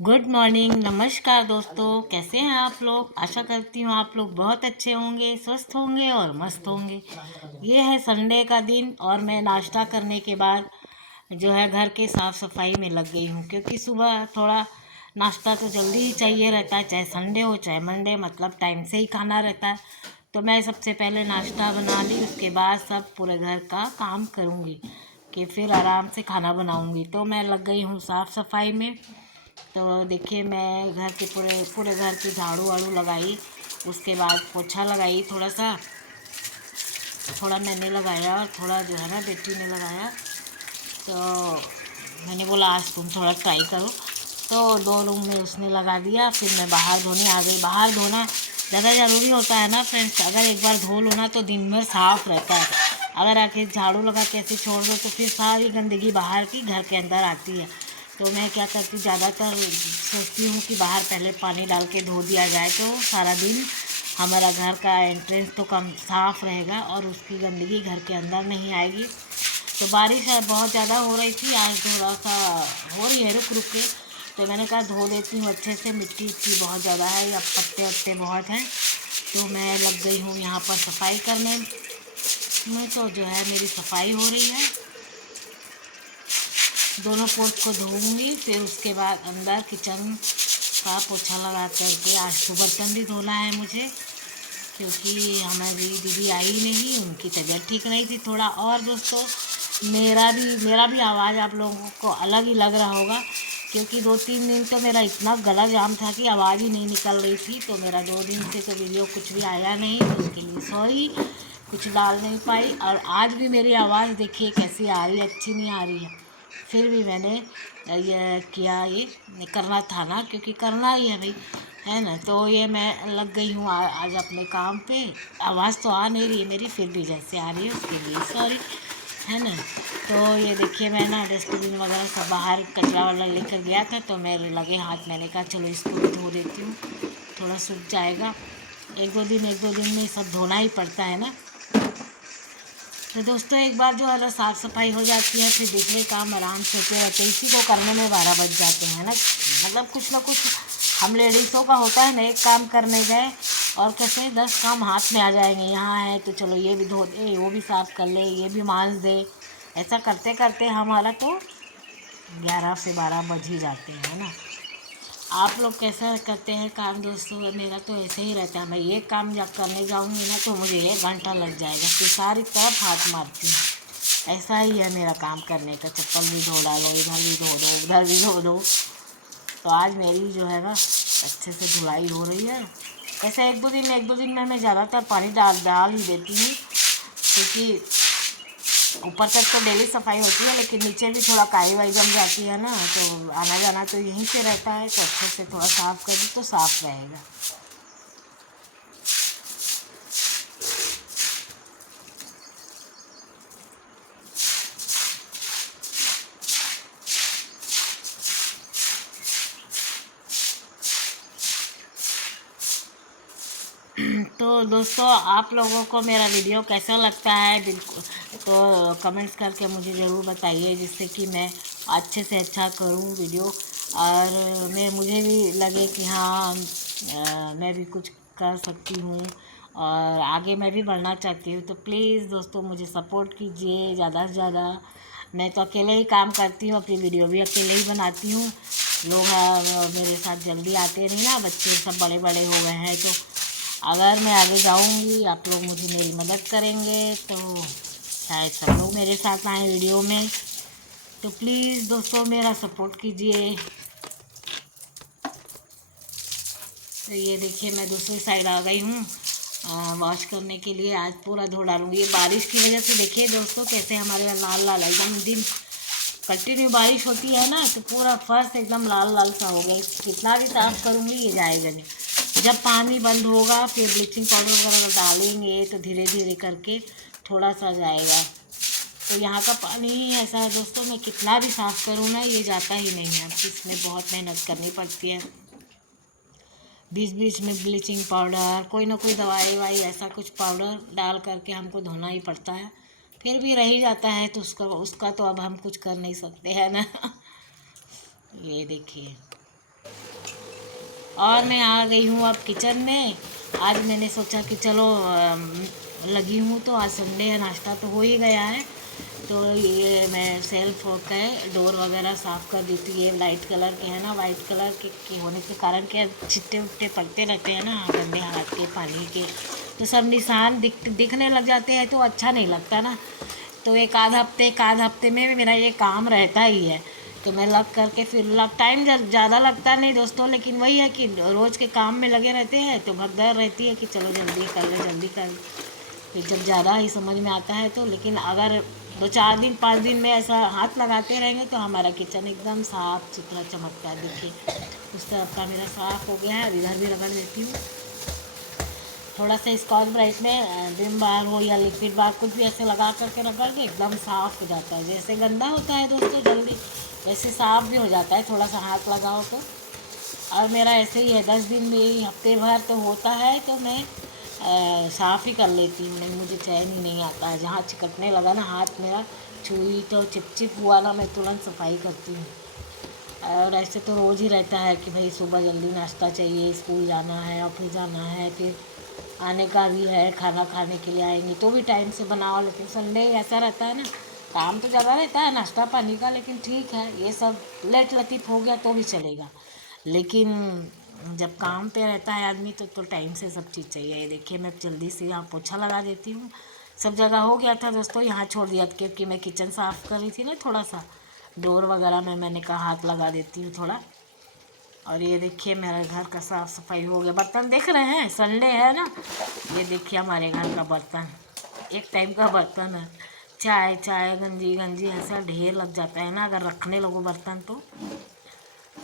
Good morning, नमस्कार दोस्तों। कैसे हैं आप लोग? आशा करती हूँ आप लोग बहुत अच्छे होंगे, स्वस्थ होंगे और मस्त होंगे। ये है संडे का दिन और मैं नाश्ता करने के बाद जो है घर के साफ़ सफाई में लग गई हूँ, क्योंकि सुबह थोड़ा नाश्ता तो जल्दी ही चाहिए रहता है, चाहे संडे हो चाहे मंडे, मतलब टाइम से ही खाना रहता है। तो मैं सबसे पहले नाश्ता बना ली, उसके बाद सब पूरे घर का काम करूँगी कि फिर आराम से खाना बनाऊँगी। तो मैं लग गई हूँ साफ़ सफाई में। तो देखिए, मैं घर के पूरे पूरे घर की झाड़ू वाड़ू लगाई, उसके बाद पोछा लगाई, थोड़ा मैंने लगाया और थोड़ा जो है ना बेटी ने लगाया। तो मैंने बोला आज तुम थोड़ा ट्राई करो, तो 2 रूम में उसने लगा दिया। फिर मैं बाहर धोने आ गई। बाहर धोना ज़्यादा ज़रूरी होता है ना फ्रेंड्स। अगर एक बार धो लो ना तो दिन भर साफ़ रहता है। अगर आके झाड़ू लगा के ऐसे छोड़ दो तो फिर सारी गंदगी बाहर की घर के अंदर आती है। तो मैं क्या करती, ज़्यादातर सोचती हूँ कि बाहर पहले पानी डाल के धो दिया जाए तो सारा दिन हमारा घर का एंट्रेंस तो कम साफ़ रहेगा और उसकी गंदगी घर के अंदर नहीं आएगी। तो बारिश बहुत ज़्यादा हो रही थी, आज थोड़ा सा हो रही है रुक रुक के। तो मैंने कहा धो देती हूँ अच्छे से, मिट्टी उट्टी बहुत ज़्यादा है, अब पत्ते वत्ते बहुत हैं। तो मैं लग गई हूँ यहाँ पर सफाई करने में। तो जो है मेरी सफाई हो रही है, दोनों पोर्च को धोऊंगी। फिर उसके बाद अंदर किचन का पोछा लगा करके आज तो बर्तन भी धोना है मुझे, क्योंकि हमारी दीदी आई नहीं, उनकी तबीयत ठीक नहीं थी थोड़ा। और दोस्तों, मेरा भी आवाज़ आप लोगों को अलग ही लग रहा होगा, क्योंकि 2-3 दिन तो मेरा इतना गला जाम था कि आवाज़ ही नहीं निकल रही थी। तो मेरा 2 दिन से तो वीडियो कुछ भी आया नहीं, तो उसके लिए सॉरी, कुछ डाल नहीं पाई। और आज भी मेरी आवाज़ देखिए कैसी आ रही है, अच्छी नहीं आ रही है। फिर भी मैंने ये किया, ये करना था ना, क्योंकि करना ही है भाई, है ना। तो ये मैं लग गई हूँ आज अपने काम पे। आवाज़ तो आ नहीं रही है मेरी, फिर भी जैसे आ रही है उसके लिए सॉरी, है ना। तो ये देखिए, मैं ना डस्टबिन वगैरह सब बाहर कचरा वाला लेकर गया था, तो मेरे लगे हाथ, मैंने कहा चलो इसको भी धो देती हूँ, थोड़ा सूख जाएगा। एक दो दिन में सब धोना ही पड़ता है ना। तो दोस्तों, एक बार जो है ना साफ़ सफाई हो जाती है, फिर दूसरे काम आराम से होते रहते हैं। इसी को करने में 12 बज जाते हैं ना, मतलब कुछ ना कुछ हम लेडीज़ों का होता है ना, एक काम करने गए और कैसे 10 काम हाथ में आ जाएंगे। यहाँ है तो चलो ये भी धो दे, वो भी साफ़ कर ले, ये भी मांज दे। ऐसा करते करते हमारा तो 11 से 12 बज ही जाते हैं ना। आप लोग कैसा करते हैं काम दोस्तों? मेरा तो ऐसे ही रहता है। मैं ये काम जब करने जाऊँगी ना तो मुझे 1 घंटा लग जाएगा, फिर सारी तरफ हाथ मारती हूँ। ऐसा ही है मेरा काम करने का। चप्पल भी धो डालो, इधर भी धो दो, उधर भी धो दो। तो आज मेरी जो है ना अच्छे से धुलाई हो रही है। ऐसे एक दो दिन में मैं ज़्यादातर पानी डाल डाल ही देती हूँ, क्योंकि ऊपर तक तो डेली सफाई होती है, लेकिन नीचे भी थोड़ा काई वाई जम जाती है ना, तो आना जाना तो यहीं से रहता है, तो अच्छे से थोड़ा साफ़ कर दी तो साफ़ रहेगा। तो दोस्तों, आप लोगों को मेरा वीडियो कैसा लगता है, बिल्कुल तो कमेंट्स करके मुझे ज़रूर बताइए, जिससे कि मैं अच्छे से अच्छा करूं वीडियो, और मुझे भी लगे कि हाँ मैं भी कुछ कर सकती हूँ और आगे मैं भी बढ़ना चाहती हूँ। तो प्लीज़ दोस्तों, मुझे सपोर्ट कीजिए ज़्यादा से ज़्यादा। मैं तो अकेले ही काम करती हूँ, अपनी वीडियो भी अकेले ही बनाती हूँ। लोग मेरे साथ जल्दी आते नहीं ना, बच्चे सब बड़े बड़े हो गए हैं। तो अगर मैं आगे जाऊंगी, आप लोग मुझे मेरी मदद करेंगे, तो शायद सब लोग मेरे साथ आए वीडियो में। तो प्लीज़ दोस्तों, मेरा सपोर्ट कीजिए। तो ये देखिए, मैं दूसरी साइड आ गई हूँ वॉश करने के लिए। आज पूरा धो डालूंगी। ये बारिश की वजह से देखिए दोस्तों, कैसे हमारे यहाँ लाल लाल एकदम दिन कंटिन्यू बारिश होती है ना, तो पूरा फर्श एकदम लाल लाल सा हो गया। कितना भी साफ़ करूँगी ये जाएगा नहीं। जब पानी बंद होगा फिर ब्लीचिंग पाउडर वगैरह डालेंगे तो धीरे धीरे करके थोड़ा सा जाएगा। तो यहाँ का पानी ही ऐसा है दोस्तों, मैं कितना भी साफ़ करूँ ना ये जाता ही नहीं है। इसमें बहुत मेहनत करनी पड़ती है। बीच बीच में ब्लीचिंग पाउडर, कोई ना कोई दवाई वाई ऐसा कुछ पाउडर डाल करके हमको धोना ही पड़ता है। फिर भी रह ही जाता है, तो उसका उसका तो अब हम कुछ कर नहीं सकते हैं ना। ये देखिए, और मैं आ गई हूँ अब किचन में। आज मैंने सोचा कि चलो लगी हूँ तो आज संडे है, नाश्ता तो हो ही गया है। तो ये मैं सेल्फ के डोर वगैरह साफ़ कर दी थी। ये लाइट कलर के है ना, वाइट कलर के होने के कारण क्या छिट्टे उट्टे पड़ते रहते हैं ना गंदे हाथ के पानी के, तो सब निशान दिखने लग जाते हैं, तो अच्छा नहीं लगता ना। तो एक आध हफ्ते में मेरा ये काम रहता ही है। तो मैं लग करके फिर टाइम ज़्यादा लगता नहीं दोस्तों, लेकिन वही है कि रोज़ के काम में लगे रहते हैं तो भगदड़ रहती है कि चलो जल्दी कर ले जल्दी कर। फिर जब ज़्यादा ही समझ में आता है तो, लेकिन अगर 2 4 दिन 5 दिन में ऐसा हाथ लगाते रहेंगे तो हमारा किचन एकदम साफ़ सुथरा चमकता है। देखिए उस तरफ का मेरा साफ़ हो गया है। अब इधर भी रगड़ देती हूँ थोड़ा सा स्कॉच ब्राइट में, विम बार हो या लिक्विड बार, कुछ भी ऐसे लगा करके रगड़ के एकदम साफ़ हो जाता है। जैसे गंदा होता है दोस्तों जल्दी, वैसे साफ़ भी हो जाता है थोड़ा सा हाथ लगाओ तो। और मेरा ऐसे ही है, 10 दिन में हफ्ते भर तो होता है तो मैं साफ़ ही कर लेती हूँ। नहीं मुझे चैन ही नहीं आता है, जहाँ चिकटने लगा ना हाथ मेरा, छुई तो चिपचिप हुआ ना, मैं तुरंत सफाई करती हूँ। और ऐसे तो रोज़ ही रहता है कि भाई सुबह जल्दी नाश्ता चाहिए, स्कूल जाना है, ऑफिस जाना है, फिर आने का भी है, खाना खाने के लिए आएंगे तो भी टाइम से बनाओ। लेकिन संडे ऐसा रहता है ना, काम तो ज़्यादा रहता है नाश्ता पानी का, लेकिन ठीक है ये सब लेट लतीफ़ हो गया तो भी चलेगा। लेकिन जब काम पे रहता है आदमी तो टाइम से सब चीज़ चाहिए। ये देखिए मैं जल्दी से यहाँ पोछा लगा देती हूँ। सब जगह हो गया था दोस्तों, यहाँ छोड़ दिया क्योंकि मैं किचन साफ़ कर रही थी ना, थोड़ा सा डोर वगैरह में मैंने कहा हाथ लगा देती हूँ थोड़ा। और ये देखिए मेरे घर का साफ़ सफाई हो गया। बर्तन देख रहे हैं, संडे है ना, ये देखिए हमारे घर का बर्तन, एक टाइम का बर्तन है। चाय चाय गंजी गंजी ऐसा ढेर लग जाता है ना अगर रखने लगो बर्तन तो।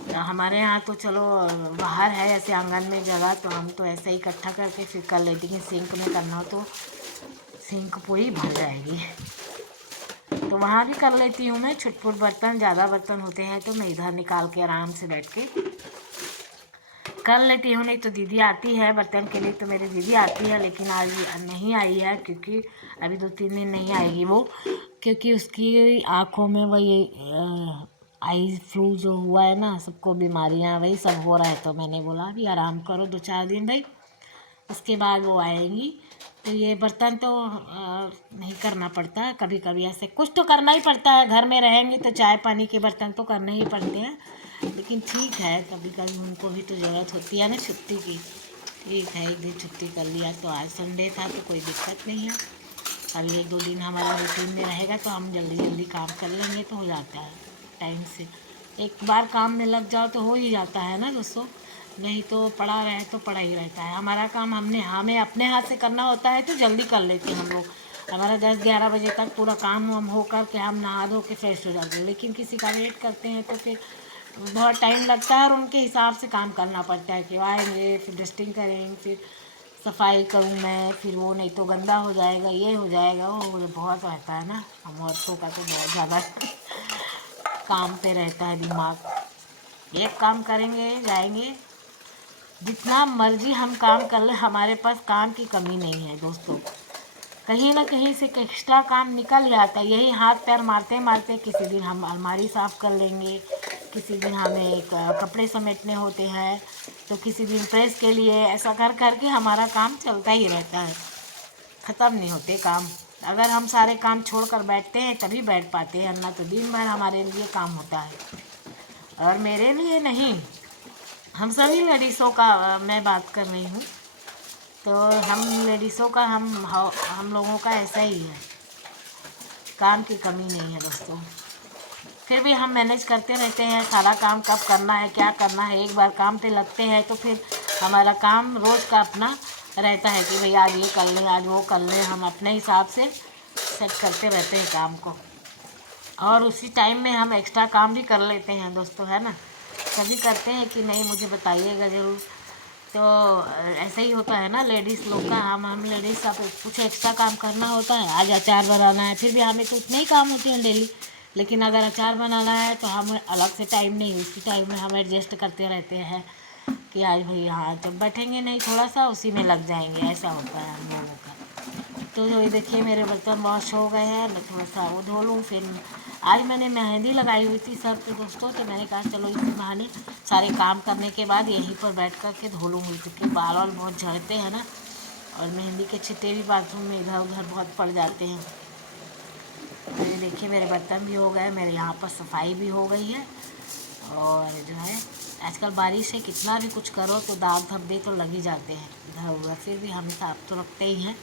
हमारे यहाँ तो चलो बाहर है ऐसे आंगन में जगह, तो हम तो ऐसे ही इकट्ठा करके फिर कर लेते हैं। सिंक में करना हो तो सिंक पूरी भर जाएगी, तो वहाँ भी कर लेती हूँ मैं छुटपुट बर्तन। ज़्यादा बर्तन होते हैं तो मैं इधर निकाल के आराम से बैठ के कर लेती हूँ। नहीं तो दीदी आती है बर्तन के लिए, तो मेरी दीदी आती है, लेकिन आज नहीं आई है क्योंकि अभी 2 3 दिन नहीं आएगी वो, क्योंकि उसकी आँखों में वही आई फ्लू जो हुआ है ना, सबको बीमारियाँ वही सब हो रहा है। तो मैंने बोला अभी आराम करो 2 4 दिन भाई, उसके बाद वो आएंगी। तो ये बर्तन तो नहीं करना पड़ता, कभी कभी ऐसे कुछ तो करना ही पड़ता है। घर में रहेंगे तो चाय पानी के बर्तन तो करने ही पड़ते हैं, लेकिन ठीक है कभी कभी उनको भी तो ज़रूरत होती है ना छुट्टी की। ठीक है एक दिन छुट्टी कर लिया, तो आज संडे था तो कोई दिक्कत नहीं है। कल 1 2 दिन हमारा रूटीन में रहेगा तो हम जल्दी जल्दी काम कर लेंगे तो हो जाता है टाइम से। एक बार काम में लग जाओ तो हो ही जाता है ना दोस्तों, नहीं तो पड़ा रहे तो पड़ा ही रहता है। हमारा काम हमें अपने हाथ से करना होता है तो जल्दी कर लेते हैं हम लोग। हमारा 10 11 बजे तक पूरा काम हम हो कर के हम नहा धो के फ्रेश हो जाते हैं, लेकिन किसी का वेट करते हैं तो फिर बहुत टाइम लगता है और उनके हिसाब से काम करना पड़ता है कि आएंगे फिर डस्टिंग करेंगे, फिर सफाई करूँ मैं, फिर वो नहीं तो गंदा हो जाएगा, ये हो जाएगा वो बहुत रहता है ना। हम औरतों का तो बहुत ज़्यादा काम पे रहता है दिमाग। एक काम करेंगे जाएंगे, जितना मर्जी हम काम कर ले हमारे पास काम की कमी नहीं है दोस्तों। कहीं ना कहीं से एक्स्ट्रा काम निकल जाता है, यही हाथ पैर मारते मारते किसी दिन हम अलमारी साफ़ कर लेंगे, किसी दिन हमें कपड़े समेटने होते हैं, तो किसी दिन प्रेस के लिए, ऐसा कर करके हमारा काम चलता ही रहता है, ख़त्म नहीं होते काम। अगर हम सारे काम छोड़कर बैठते हैं तभी बैठ पाते हैं, ना तो दिन भर हमारे लिए काम होता है। और मेरे लिए नहीं, हम सभी लेडीज़ों का मैं बात कर रही हूँ, तो हम लेडीज़ों का हम लोगों का ऐसा ही है, काम की कमी नहीं है दोस्तों। फिर भी हम मैनेज करते रहते हैं, सारा काम कब करना है क्या करना है। एक बार काम पे लगते हैं तो फिर हमारा काम रोज़ का अपना रहता है कि भाई आज ये कर लें आज वो कर लें, हम अपने हिसाब से सेट करते रहते हैं काम को। और उसी टाइम में हम एक्स्ट्रा काम भी कर लेते हैं दोस्तों, है ना। सभी करते हैं कि नहीं, मुझे बताइएगा ज़रूर। तो ऐसा ही होता है ना लेडीज़ लोग का, हम लेडीज़ का कुछ एक्स्ट्रा काम करना होता है। आज अचार बनाना है, फिर भी हमें तो उतने ही काम होते हैं डेली, लेकिन अगर अचार बनाना है तो हम अलग से टाइम नहीं, उसी टाइम में हम एडजस्ट करते रहते हैं कि आज भाई हाँ जब बैठेंगे नहीं थोड़ा सा उसी में लग जाएंगे, ऐसा होता है हम लोगों का। तो ये देखिए मेरे बर्तन वॉश हो गए हैं, मैं थोड़ा सा वो धो लूँ, फिर आज मैंने मेहंदी लगाई हुई थी सर पे दोस्तों, तो मैंने कहा चलो इसी बहाने सारे काम करने के बाद यहीं पर बैठ कर के धो लूँगी, क्योंकि बाल वाल बहुत झड़ते हैं ना, और मेहंदी के छिट्टे भी बाथरूम में इधर उधर बहुत पड़ जाते हैं। तो ये देखिए मेरे बर्तन भी हो गए, मेरे यहाँ पर सफाई भी हो गई है। और जो है आजकल बारिश से कितना भी कुछ करो तो दाग धब्बे तो लग ही जाते हैं इधर उधर, फिर भी हम साफ तो रखते ही हैं।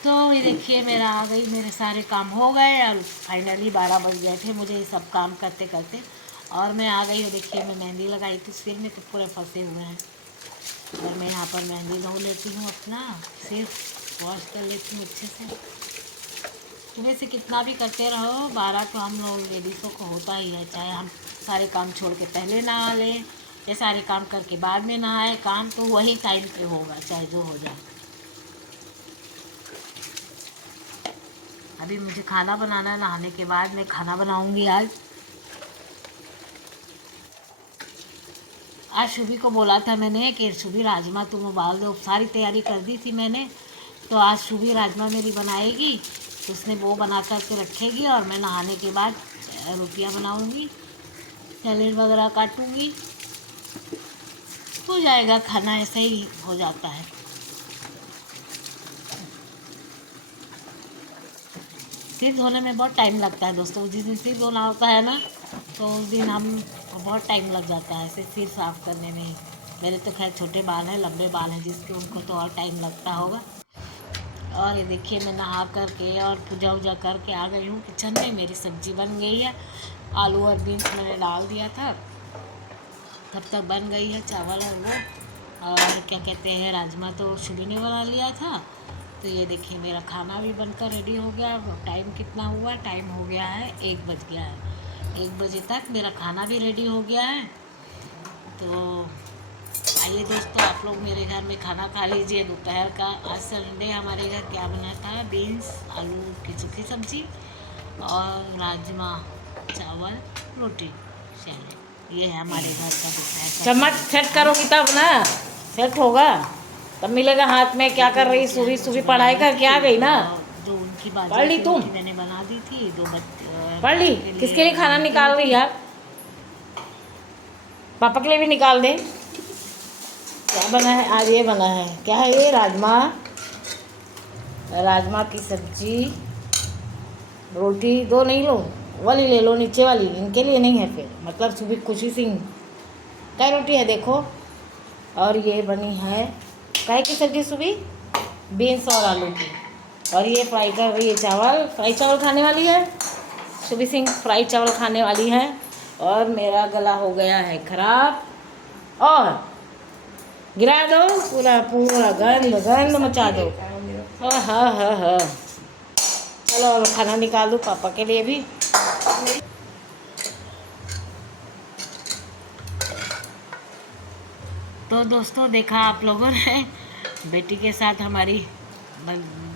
तो ये देखिए मेरा आ गई, मेरे सारे काम हो गए और फाइनली 12 बज गए थे मुझे ये सब काम करते करते, और मैं आ गई। और देखिए मैं मेहंदी लगाई थी सिर में तो पूरे फंसे हुए हैं, और मैं यहाँ पर मेहंदी धो लेती हूँ, अपना सिर वॉश कर लेती हूँ अच्छे से। सुबह से कितना भी करते रहो 12 तो हम लोग लेडीज़ों को होता ही है, चाहे हम सारे काम छोड़ के पहले नहा लें या सारे काम करके बाद में नहाए, काम तो वही टाइम पे होगा चाहे जो हो जाए। अभी मुझे खाना बनाना है, नहाने के बाद मैं खाना बनाऊंगी। आज शुभी को बोला था मैंने कि शुभी राजमा तुम उबाल दो, सारी तैयारी कर दी थी मैंने, तो आज शुभी राजमा मेरी बनाएगी, तो उसने वो बना कर के रखेगी और मैं नहाने के बाद रोटियां बनाऊंगी, सैलेड वगैरह काटूंगी, हो जाएगा खाना, ऐसे ही हो जाता है। सिर धोने में बहुत टाइम लगता है दोस्तों, जिस दिन सिर धोना होता है ना तो उस दिन हम बहुत टाइम लग जाता है सिर साफ़ करने में। मेरे तो खैर छोटे बाल हैं, लंबे बाल हैं जिसके उनको तो और टाइम लगता होगा। और ये देखिए मैं नहा करके और पूजा वूजा करके आ गई हूँ किचन में। मेरी सब्ज़ी बन गई है, आलू और बीन्स मैंने डाल दिया था, तब तक बन गई है चावल और वो, और क्या कहते हैं राजमा तो शुभी ने बना लिया था। तो ये देखिए मेरा खाना भी बनकर रेडी हो गया। टाइम कितना हुआ, टाइम हो गया है 1 बज गया है, 1 बजे तक मेरा खाना भी रेडी हो गया है। तो आइए दोस्तों आप लोग मेरे घर में खाना खा लीजिए दोपहर का। आज संडे हमारे घर क्या बना था, बीन्स आलू की सूखी सब्जी और राजमा चावल रोटी सैलेड, ये है हमारे घर का दोपहर का। चम्मच सेट करोगी तब ना सेट होगा, तब मिलेगा हाथ में। क्या कर रही सुबह सुबह पढ़ाई करके आ गई ना, जो उनकी बात पढ़ ली तुम, मैंने बना दी थी, 2 पढ़ ली। किसके लिए खाना निकाल रही यार, पापा के लिए भी निकाल दे। क्या बना है आज, ये बना है क्या है ये, राजमा, राजमा की सब्जी, रोटी। 2 नहीं लो, वाली ले लो नीचे वाली, इनके लिए नहीं है फिर, मतलब सुबह खुशी सिंह क्या रोटी है देखो। और ये बनी है काय की सब्जी सुबह, बीन्स और आलू की। और ये फ्राई कर रही है चावल, फ्राई चावल खाने वाली है सुबह सिंह, फ्राई चावल खाने वाली है। और मेरा गला हो गया है खराब, और गिरा दो पूरा पूरा, गंद गंद मचा दो। हाँ हाँ हाँ हाँ, चलो अब खाना निकाल दो पापा के लिए भी। तो दोस्तों देखा आप लोगों ने बेटी के साथ हमारी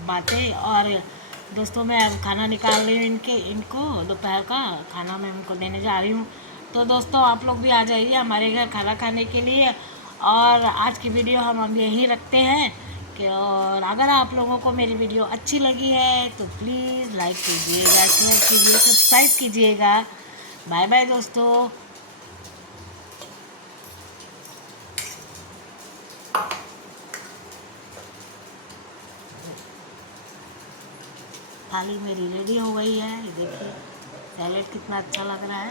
बातें। और दोस्तों मैं अब खाना निकाल रही हूँ इनको दोपहर का खाना मैं उनको देने जा रही हूँ। तो दोस्तों आप लोग भी आ जाइए हमारे घर खाना खाने के लिए। और आज की वीडियो हम अब यहीं रखते हैं कि, और अगर आप लोगों को मेरी वीडियो अच्छी लगी है तो प्लीज़ लाइक कीजिएगा, शेयर कीजिए, सब्सक्राइब कीजिएगा। बाय बाय दोस्तों। थाली मेरी रेडी हो गई है, ये देखिए सैलेड कितना अच्छा लग रहा है।